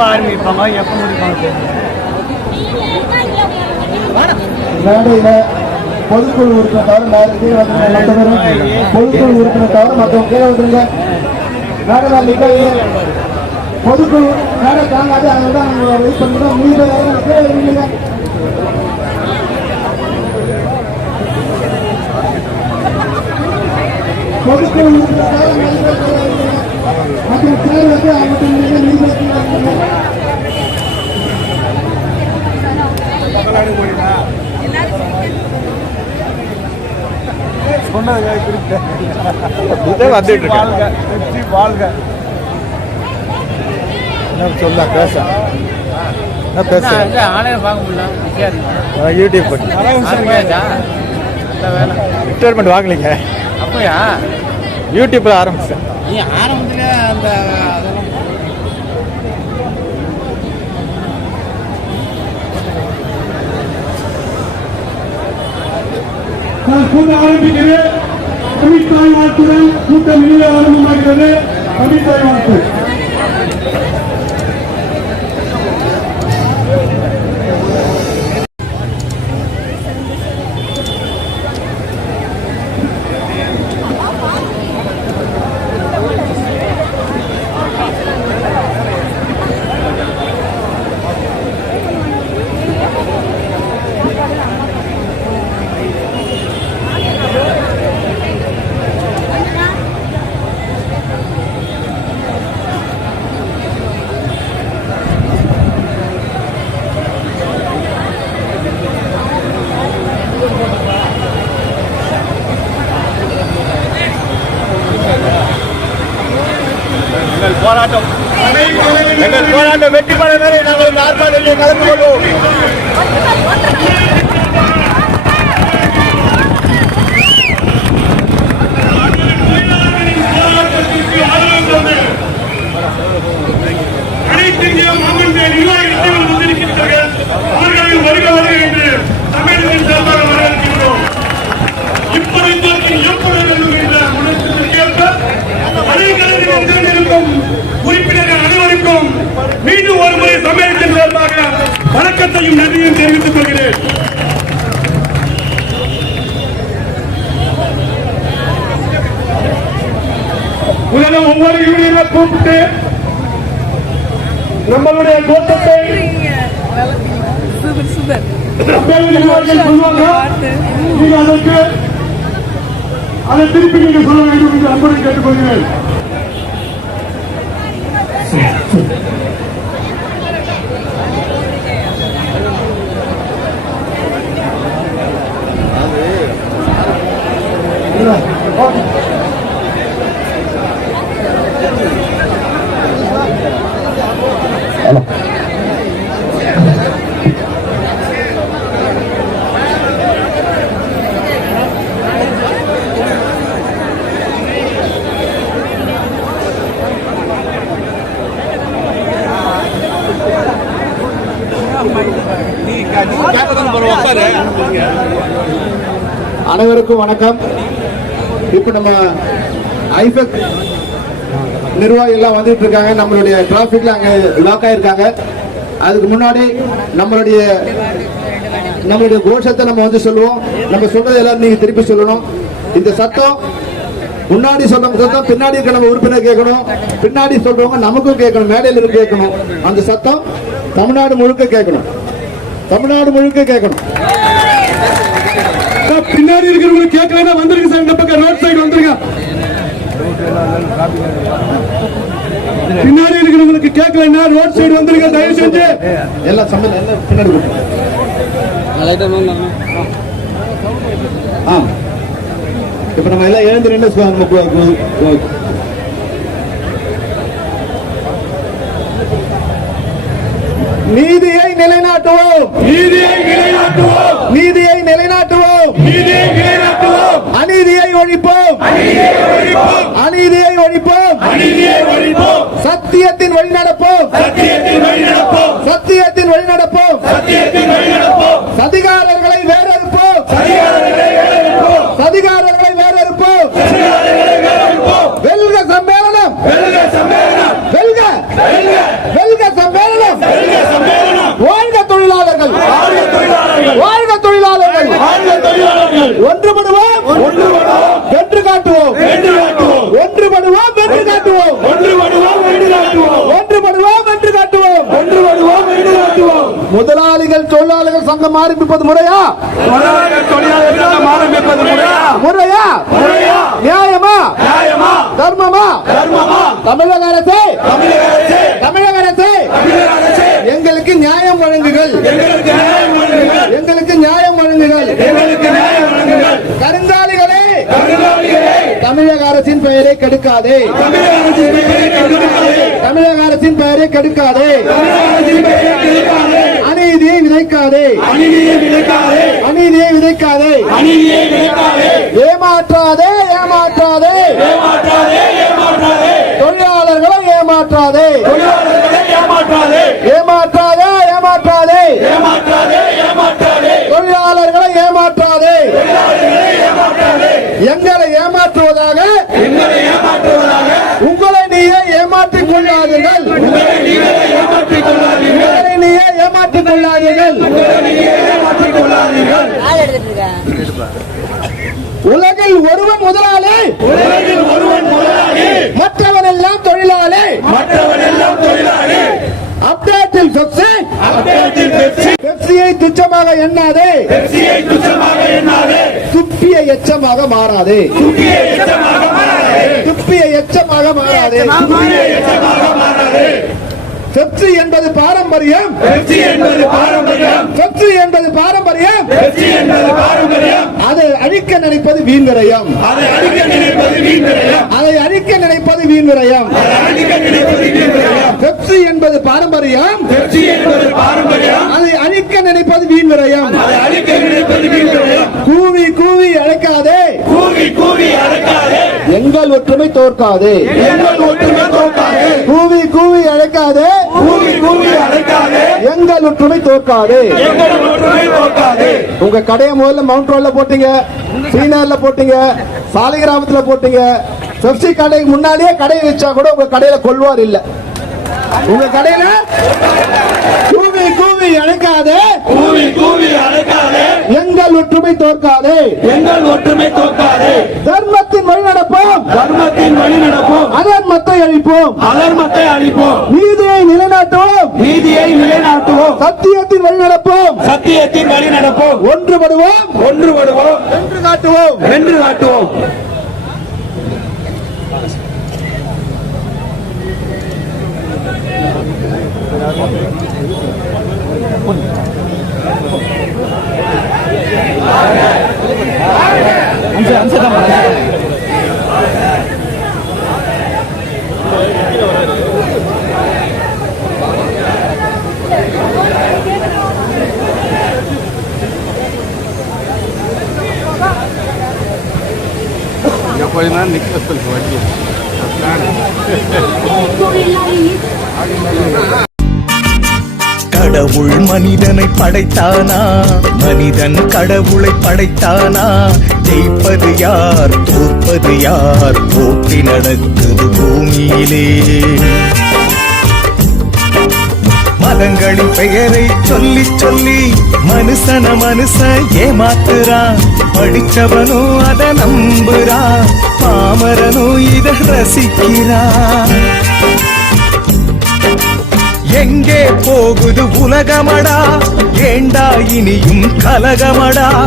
எப்போ ஆரம்பிப்பாங்க எப்போ முடிப்பாங்க மேடையில பொதுக்குழு உறுப்பினர் தவிர மேல கீழே வந்துருங்க பொதுக்குழு உறுப்பினர் தவிர மற்றவங்க கீழே வந்துருங்க மேடையில் நிகழ்வு பொதுக்குழு மேடை தாங்காது அதனால தான் நாங்கள் வெயிட் பண்ணுறோம் மீது கீழே இருந்தீங்க பொதுக்குழு உறுப்பினர் தவிர மேல கீழே இருந்தீங்க மற்ற பேர் வந்து அவங்க மீது கீழே இருந்தீங்க சொன்னதுக்காக குறிப்பிட்ட இதே வந்துட்டு வாழ்க வெற்றி வாழ்க. என்ன சொல்ல பேச. என்ன பேச? ஆலயம் பார்க்க முடியல. யூடியூப் பண்ணி ரிட்டையர்மெண்ட் வாங்கலைங்க. அப்படியா யூடியூப்ல ஆரம்பிச்சேன். நீ ஆரம்பத்துல அந்த நான் கூட்டம் ஆரம்பிக்கிறேன். தமிழ்தாய் வாழ்த்துடன் கூட்டம் இனிய ஆரம்பமாகிறது. தமிழ்தாய் வாழ்த்து எங்கள் போராட்டம். எங்கள் போராட்டம் வெற்றி பெற வரை நாங்கள் ஆர்ப்பாட்டத்தில் கலந்து கொள்வோம். மீண்டும் ஒரு முறை சமயத்தின் சார்பாக வணக்கத்தையும் நன்றியும் தெரிவித்துக் கொள்கிறேன். முதல்ல ஒவ்வொரு யூனியனை கூப்பிட்டு நம்மளுடைய கோட்டத்தை அதற்கு அதை திருப்பி நீங்க சொல்ல வேண்டும் என்று அன்புடன் கேட்டுக்கொள்கிறேன். அனைவருக்கும் வணக்கம். இப்போ நம்ம ஐஃபெக் நிர்வாகிகள்லாம் வந்துட்டு இருக்காங்க நம்மளுடைய டிராஃபிக்ல அங்கே லாக் ஆயிருக்காங்க. அதுக்கு முன்னாடி நம்மளுடைய நம்மளுடைய கோஷத்தை நம்ம வந்து சொல்லுவோம். நம்ம சொல்றது எல்லாரும் நீங்க திருப்பி சொல்லணும். இந்த சத்தம் முன்னாடி சொல்றவங்க சத்தம் பின்னாடி இருக்க நம்ம உறுப்பினர் கேட்கணும். பின்னாடி சொல்றவங்க நமக்கும் கேட்கணும் மேடையில் இருந்து கேட்கணும். அந்த சத்தம் தமிழ்நாடு முழுக்க கேட்கணும். தமிழ்நாடு முழுக்க கேட்கணும். பின்னாடி இருக்கிறவங்களுக்கு கேட்கலன்னா வந்துருங்க சார் இந்த பக்கம் ரோட் சைடு வந்துருங்க. பின்னாடி இருக்கிறவங்களுக்கு கேட்கலன்னா ரோட் சைடு வந்துருங்க தயவு செஞ்சு. எல்லாம் சமையல் எல்லாம் பின்னாடி. ஆ இப்ப நம்ம எல்லாம் எழுந்து நின்று நீதியை நிலைநாட்டுவோம். நீதியை நிலைநாட்டுவோம். நீதியை நிலைநாட்டுவோம். அநீதியை ஒழிப்போம். அநீதியை ஒழிப்போம். சத்தியத்தின் வழி நடப்போம். சத்தியத்தின் வழி நடப்போம். சத்தியத்தின் வழி நடப்போம். சதிகாரர்களை வேறறுப்போம் சங்கம் ஆரம்பிப்பது முறையா? முறையா? நியாயமா? நியாயமா. தர்மமா? தர்மமா. தமிழக அரசே! தமிழக அரசே! எங்களுக்கு நியாயம் வழங்குகள் எங்களுக்கு நியாயம் வழங்குங்கள். எங்களுக்கு நியாயம் வழங்குகள் எங்களுக்கு தமிழாளிகளே தமிழக அரசின் பெயரை கெடுக்காதே. தமிழக அரசின் பெயரை கெடுக்காதே. அநீதியை விதைக்காதே. அநீதியை விதைக்காதே. அநீதியை விதைக்காதே. அநீதியை விதைக்காதே. ஏமாற்றாதே ஏமாற்றாதே. ஏமாற்றாதே ஏமாற்றாதே. தொழிலாளர்களை ஏமாற்றாதே. தொழிலாளர்களை ஏமாற்றாதே. ஏமாற்றாதே ஏமாற்றாதே. ஏமாற்றாதே ஏமாற்றாதே. தொழிலாளர்களை ஏமாற்றாதே. எங்களை ஏமாற்றுவதாக எங்களை ஏமாற்றுவதாக உங்களை நீயே ஏமாற்றிக் கொள்ளாதீர்கள் உங்களை நீங்களே ஏமாற்றிக் கொள்ளாதீர்கள் உங்களை நீயே உலகில் ஒருவன் முதலாளி. உலகில் ஒருவன் முதலாளி. மற்றவன் எல்லாம் தொழிலாளி. மற்றவன் எல்லாம் தொழிலாளி. அப்டேட்டில் பெப்சி அப்டேட்டில் பெப்சி பெப்சியை துச்சமாக எண்ணாதே. பெப்சியை துச்சமாக எண்ணாதே. துப்பிய எச்சமாக மாறாதே. துப்பிய எச்சமாக மாறாதே. துப்பிய எச்சமாக மாறாதே. துப்பிய எச்சமாக மாறாதே. பெப்சி என்பது பாரம்பரியம். பெப்சி என்பது பாரம்பரியம். பெப்சி என்பது பாரம்பரியம். பெப்சி என்பது பாரம்பரியம். அதை அழிக்க நினைப்பது வீண் விரயம் அதை அழிக்க நினைப்பது வீண் விரயம் அதை அழிக்க நினைப்பது வீண் விரயம் அதை அழிக்க நினைப்பது வீண் விரயம் பெப்சி என்பது பாரம்பரியம். பெப்சி என்பது பாரம்பரியம். அதை அழிக்க நினைப்பது வீண் விரயம் அதை அழிக்க நினைப்பது வீண் விரயம் கூவி கூவி அழைக்காதே. கூவி கூவி அடக்காதே எங்கள் ஒற்றுமை தோற்காதே. எங்கள் ஒற்றுமை தோற்காதே கூவி கூவி அழைக்காதே கூவி கூவி அடக்காதே எங்கள் ஒற்றுமை தோற்காதே. உங்க கடையை முதல்ல மவுண்ட் ரோட்ல போட்டீங்க. சீனர்ல போட்டீங்க. சாலிகிராமத்துல போட்டீங்க. பெப்சி கடைக்கு முன்னாடியே கடையை வச்சா கூட உங்க கடையில கொள்வார் இல்ல. உங்க கடையில கூவி கூவி அழைக்காதே கூவி கூவி அடக்காதே எங்கள் ஒற்றுமை தோற்காதே. எங்கள் ஒற்றுமை தோற்காதே. தர்மத்தின் வழி நடப்போம். தர்மத்தின் வழி நடப்போம். அதர்மத்தை அழிப்போம். அதர்மத்தை அழிப்போம் நீதியை நிலைநாட்டுவோம். நீதியை நிலைநாட்டுவோம். சத்தியத்தின் வழி நடப்போம். சத்தியத்தின் வழி நடப்போம். ஒன்றுபடுவோம். ஒன்றுபடுவோம். வென்று காட்டுவோம். வென்று காட்டுவோம் கொஞ்ச நேரம் நிக்க சொல்லு வண்டி கடவுள் மனிதனை படைத்தானா? மனிதன் கடவுளை படைத்தானா? ஜெயிப்பது யார் தோற்பது யார்? போட்டி நடக்குது பூமியிலே. மதங்களின் பெயரை சொல்லி சொல்லி மனுஷன மனுஷன் ஏமாத்துறான் படிச்சவனும் அத நம்புறான் பாமரனும் இத ரசிக்கிறான் எங்கே போகுது உலகமடா? ஏண்டா இனியும் கலகமடா?